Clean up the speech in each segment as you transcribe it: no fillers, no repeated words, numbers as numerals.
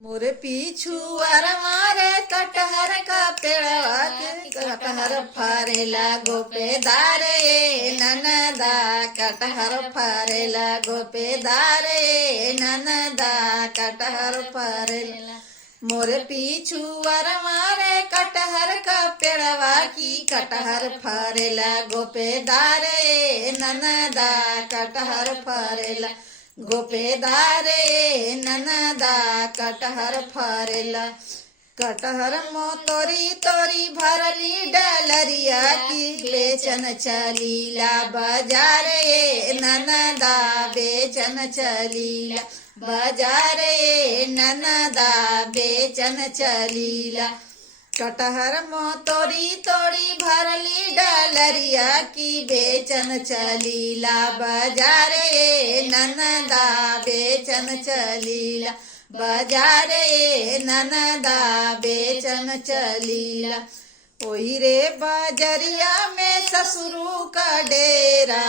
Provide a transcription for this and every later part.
मोरे पीछू मारे कटहर का पेड़वा के कटहर फारेला गोपेदार ननदा कटहर फारेला गोपेदार ननदा कटहर फारेला। मोरे पीछू मारे कटहर का पेड़वा की कटहर फारेला गोपेदार ननदा कटहर फारेला गोपेदारे ननदा कटहर फारेला। कटहर मोतोरी तोरी भरली डलरिया की बेचन चलीला बाजारे ननदा बेचन चलीला बाजारे ननदा बेचन चलीला। कटहर मोतोरी तोड़ी भरली डलरिया की बेचन चलीला बाजारे ननदा बेचन चलीला बाजारे ननदा बेचन चलीला। ओही रे बाजरिया में ससुरु का डेरा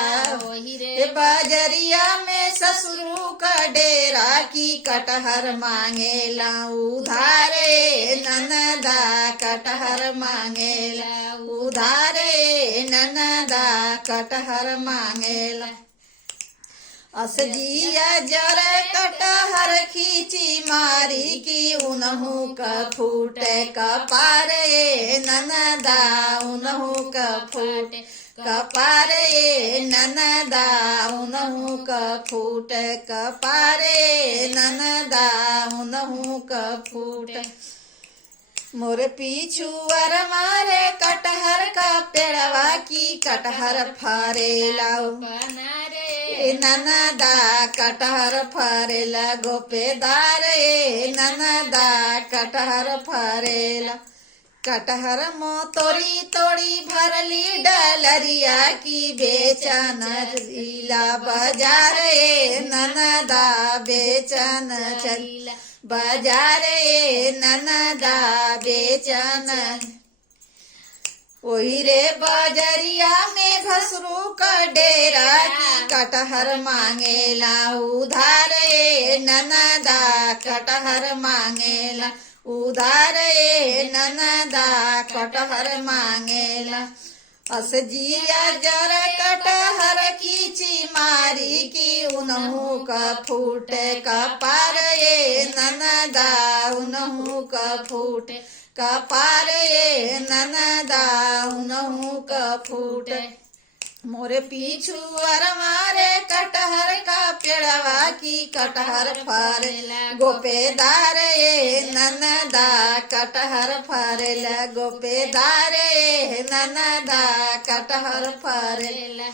ओही रे बाजरिया में ससुरु का डेरा की कटहर मांगेला उधारे ननदा कटहर मांगेला उधारे ननदा कटहर मांगेला। असजिया जर कटहर खींची मारी की उनहु का फूटे कपारे ननदा उनहु का फूटे कपारे ननदा उनहु का फूटे कपारे ननदा उनहु का फूटे। मोरे पीछू मारे कटहर का पेड़वा की कटहर फारेला ननदा कटहर फारेला गोपेदार ननदा कटहर फारेला। कटहर मोतोरी तोड़ी भरली डलरिया की बेचन चलीला बाजारे ननदा बेचन चलीला बाजारे ननदा बेचन। ओही रे बाजरिया में घसरू का डेरा की कटहर मांगेला उधारे ननदा कटहर मांगेला उधारे ननदा कटहर मांगेला। असजिया जर कटहर खींची मारी की उनहु का फूटे कपारे ननदा उनहु का फूटे कपारे ननदा उनहु का फूटे। मोरे पीछू मारे कटहर का पेड़वा की कटहर फारेला गोपेदार ननदा कटहर फारेला गोपेदार ननदा कटहर फारेला।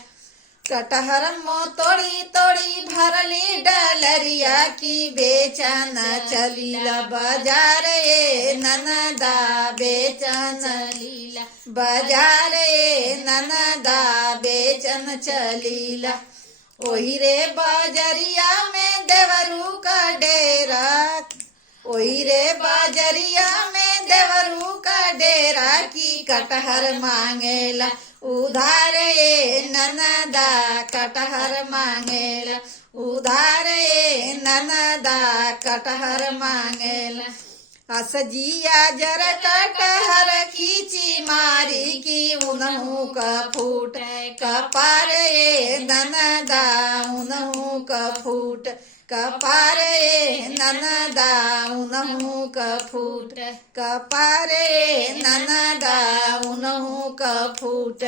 कटहर मोतोड़ी तोड़ी भरली डलरिया की बेचन चलीला बाजारे ननदा बेचन चलीला बाजारे ननदा बेचन चलीला। ओही रे बाजरिया में देवरू का डेरा ओही रे बाजरिया में देवरू का डेरा की कटहर मांगेला उधारे ननदा कटहर मांगेला उधारे ननदा कटहर मांगेला। असजिया जर कटहर खींची मारी की उनहु का फूटे कपारे ननदा उनहु का फूट कपारे ननदा उनहु का फूट कपारे ननदा उनहु का फूट।